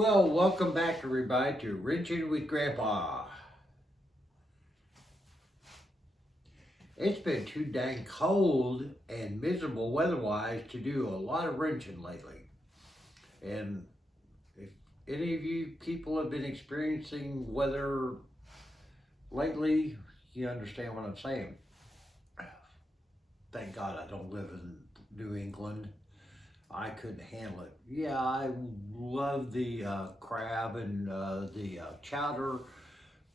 Well, welcome back everybody to Wrenching with Grandpa. It's been too dang cold and miserable weather-wise to do a lot of wrenching lately. And if any of you people have been experiencing weather lately, you understand what I'm saying. Thank God I don't live in New England. I couldn't handle it. Yeah, I love the crab and the chowder,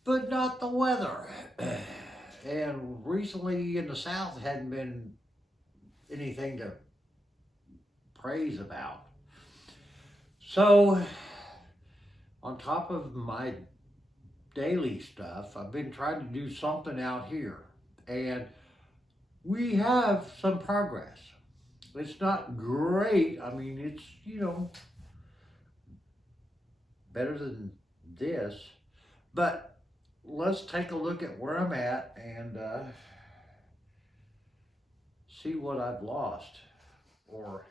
but not the weather. And recently in the South hadn't been anything to praise about. So, on top of my daily stuff, I've been trying to do something out here. And we have some progress. It's not great. I mean, it's, better than this. But let's take a look at where I'm at and see what I've lost or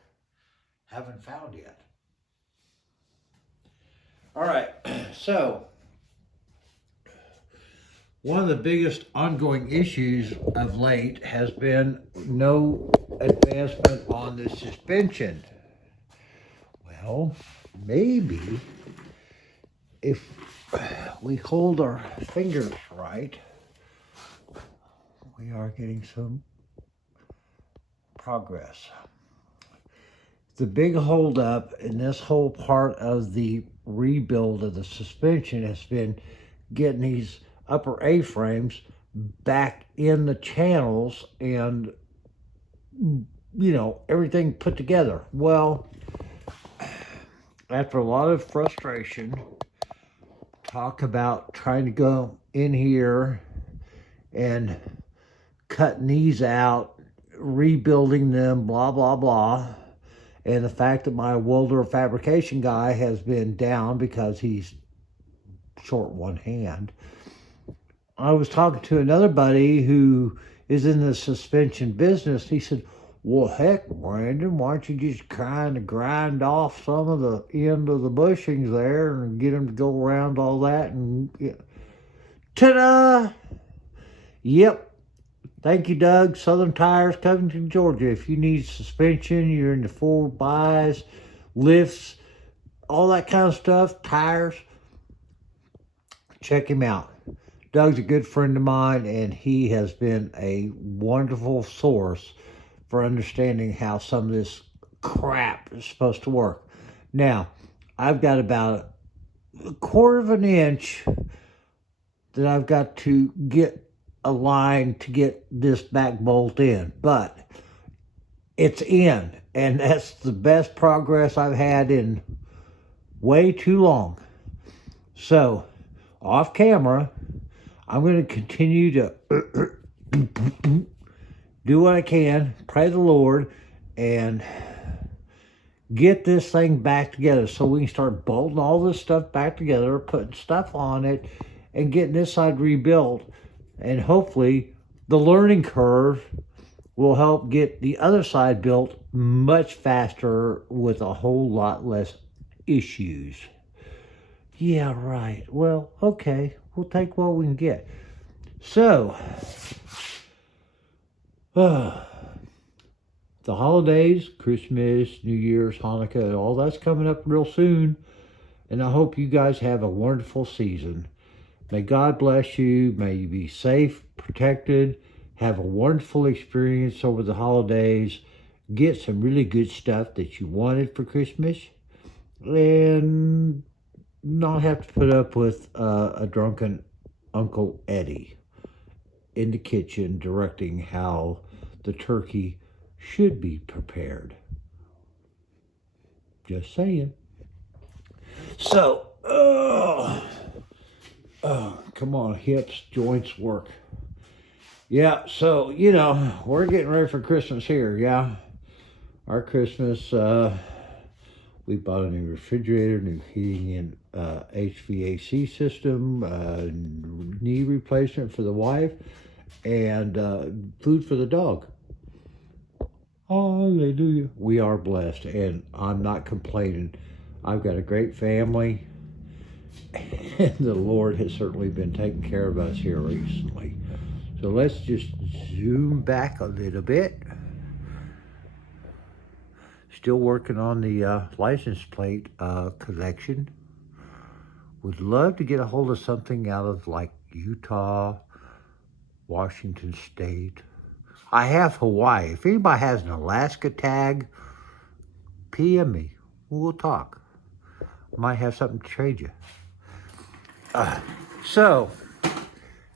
haven't found yet. All right, so one of the biggest ongoing issues of late has been no advancement on the suspension. Well, maybe if we hold our fingers right, we are getting some progress. The big holdup in this whole part of the rebuild of the suspension has been getting these upper A-frames back in the channels and, everything put together. Well, after a lot of frustration, talk about trying to go in here and cutting these out, rebuilding them, blah, blah, blah. And the fact that my welder fabrication guy has been down because he's short one hand. I was talking to another buddy who is in the suspension business. He said, well, heck, Brandon, why don't you just kind of grind off some of the end of the bushings there and get them to go around all that and ta-da! Yep. Thank you, Doug. Southern Tires, Covington, Georgia. If you need suspension, you're into 4x's, lifts, all that kind of stuff, tires, check him out. Doug's a good friend of mine, and he has been a wonderful source for understanding how some of this crap is supposed to work. Now, I've got about a quarter of an inch that I've got to get a line to get this back bolt in, but it's in, and that's the best progress I've had in way too long. So, off camera, I'm going to continue to do what I can, pray the Lord, and get this thing back together so we can start bolting all this stuff back together, putting stuff on it, and getting this side rebuilt. And hopefully the learning curve will help get the other side built much faster with a whole lot less issues. Yeah, right. Well, okay. We'll take what we can get. So, the holidays, Christmas, New Year's, Hanukkah, all that's coming up real soon. And I hope you guys have a wonderful season. May God bless you. May you be safe, protected, have a wonderful experience over the holidays, get some really good stuff that you wanted for Christmas, and not have to put up with a drunken Uncle Eddie in the kitchen directing how the turkey should be prepared. Just saying. So, come on, hips, joints work. Yeah, so, we're getting ready for Christmas here, yeah. Our Christmas, we bought a new refrigerator, new heating and HVAC system, knee replacement for the wife, and food for the dog. Hallelujah. We are blessed, and I'm not complaining. I've got a great family, and the Lord has certainly been taking care of us here recently. So let's just zoom back a little bit. Still working on the license plate collection. Would love to get a hold of something out of like Utah, Washington State. I have Hawaii. If anybody has an Alaska tag, PM me. We'll talk. Might have something to trade you. So,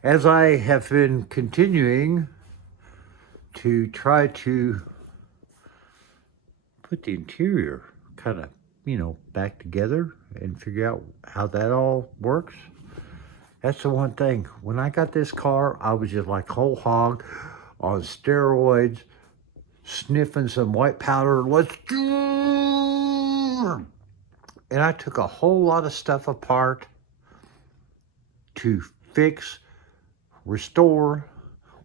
as I have been continuing to try to put the interior kind of, back together and figure out how that all works, that's the one thing. When I got this car, I was just like whole hog on steroids, sniffing some white powder. And I took a whole lot of stuff apart to fix, restore,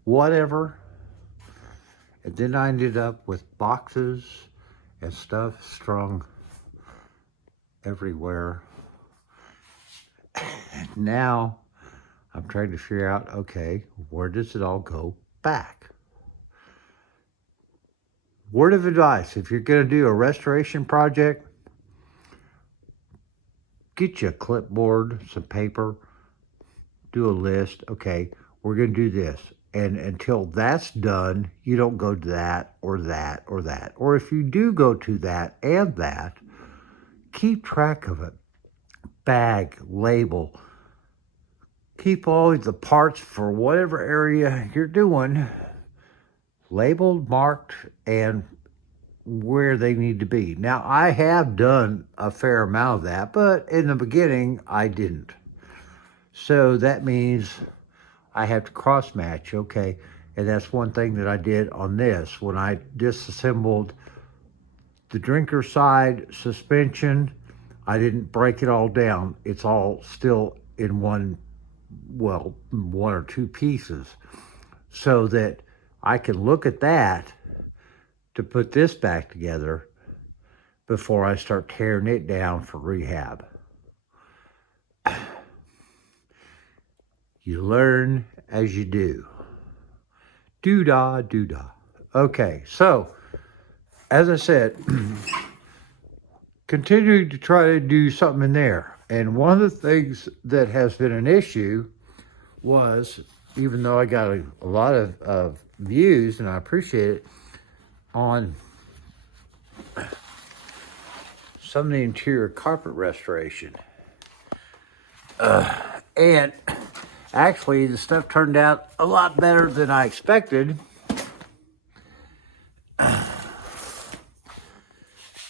whatever. And then I ended up with boxes and stuff strung everywhere. And now I'm trying to figure out, okay, where does it all go back? Word of advice, if you're going to do a restoration project, get you a clipboard, some paper, do a list. Okay, we're going to do this. And until that's done, you don't go to that or that or that. Or if you do go to that and that, keep track of it. Bag, label. Keep all the parts for whatever area you're doing labeled, marked, and where they need to be. Now, I have done a fair amount of that, but in the beginning, I didn't. So that means I have to cross match, okay? And that's one thing that I did on this. When I disassembled the drinker side suspension, I didn't break it all down. It's all still in one or two pieces, so that I can look at that to put this back together before I start tearing it down for rehab. You learn as you do. Doo-dah, doo-dah. Okay, so, as I said, continuing to try to do something in there. And one of the things that has been an issue was, even though I got a lot of views, and I appreciate it, on some of the interior carpet restoration. And actually, the stuff turned out a lot better than I expected.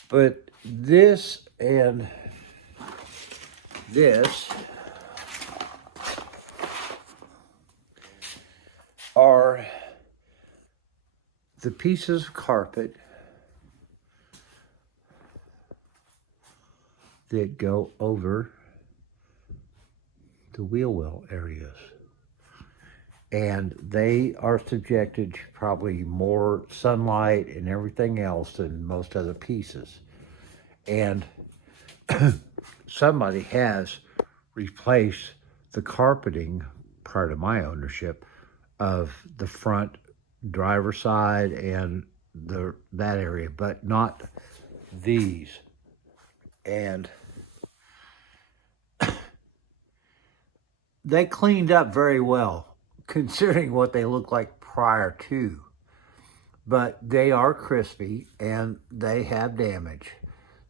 But this and this are the pieces of carpet that go over the wheel well areas. And they are subjected to probably more sunlight and everything else than most other pieces. And somebody has replaced the carpeting, part of my ownership, of the front driver's side and that area, but not these. And they cleaned up very well, considering what they look like prior to. But they are crispy and they have damage.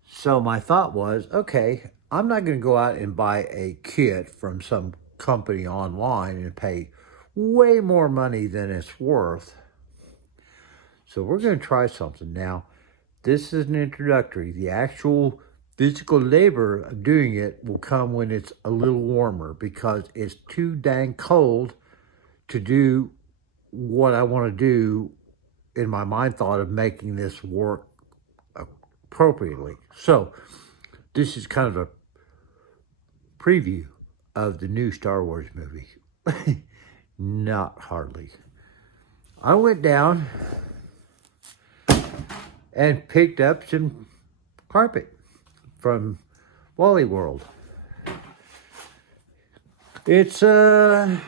So my thought was, okay, I'm not going to go out and buy a kit from some company online and pay way more money than it's worth. So we're going to try something. Now, this is an introductory. The actual physical labor of doing it will come when it's a little warmer, because it's too dang cold to do what I want to do in my mind thought of making this work appropriately. So this is kind of a preview of the new Star Wars movie. Not hardly. I went down and picked up some carpet from Wally World. It's the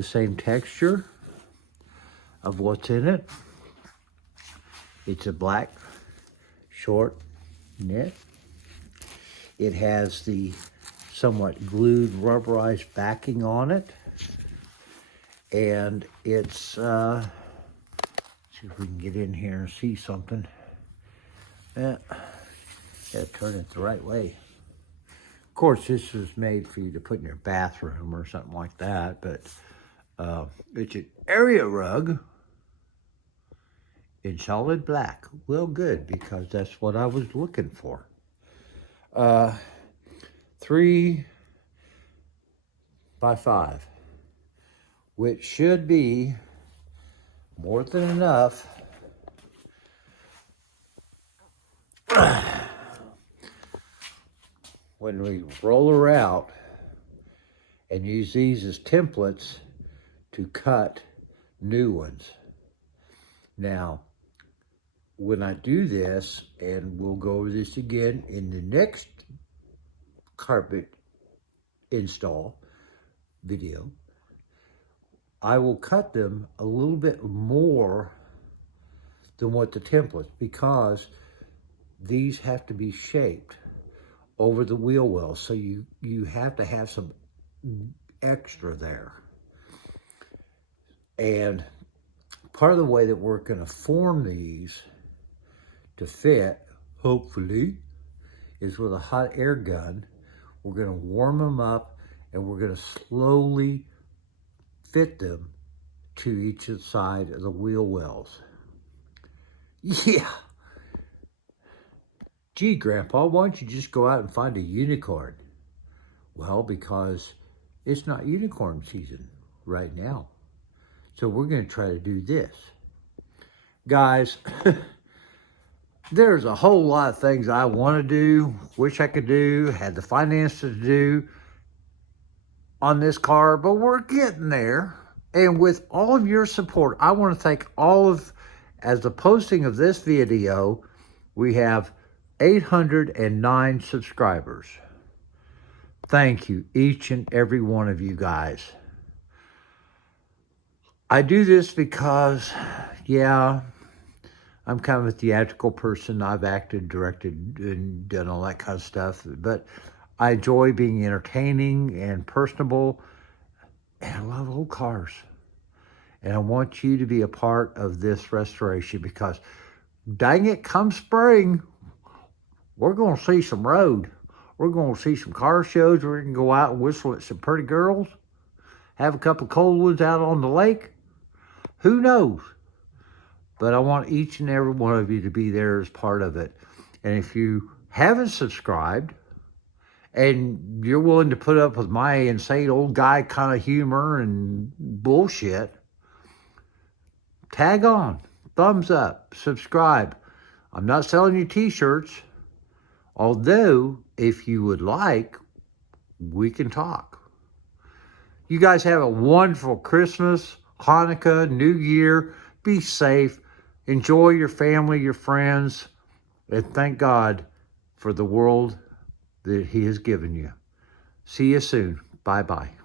same texture of what's in it. It's a black short knit. It has the somewhat glued rubberized backing on it. And it's, see if we can get in here and see something. Yeah, turn it the right way. Of course, this was made for you to put in your bathroom or something like that, but it's an area rug in solid black. Well, good, because that's what I was looking for. 3 by 5, which should be more than enough when we roll her out and use these as templates to cut new ones. Now, when I do this, and we'll go over this again in the next carpet install video, I will cut them a little bit more than what the templates, because these have to be shaped over the wheel well, so you have to have some extra there. And part of the way that we're going to form these to fit, hopefully, is with a hot air gun. We're going to warm them up, and we're going to slowly fit them to each side of the wheel wells. Yeah. Gee, Grandpa, why don't you just go out and find a unicorn? Well, because it's not unicorn season right now. So we're going to try to do this. Guys, there's a whole lot of things I want to do, wish I could do, had the finances to do on this car, but we're getting there. And with all of your support, I want to thank all of, as the posting of this video, we have 809 subscribers. Thank you, each and every one of you guys. I do this because, yeah, I'm kind of a theatrical person. I've acted, directed, and done all that kind of stuff. But I enjoy being entertaining and personable. And I love old cars. And I want you to be a part of this restoration, because, dang it, come spring, we're going to see some road. We're going to see some car shows. We're going to go out and whistle at some pretty girls. Have a couple of cold ones out on the lake. Who knows? But I want each and every one of you to be there as part of it. And if you haven't subscribed, and you're willing to put up with my insane old guy kind of humor and bullshit, tag on, thumbs up, subscribe. I'm not selling you t-shirts, although if you would like, we can talk. You guys have a wonderful Christmas, Hanukkah, New Year. Be safe. Enjoy your family, your friends, and thank God for the world that He has given you. See you soon. Bye-bye.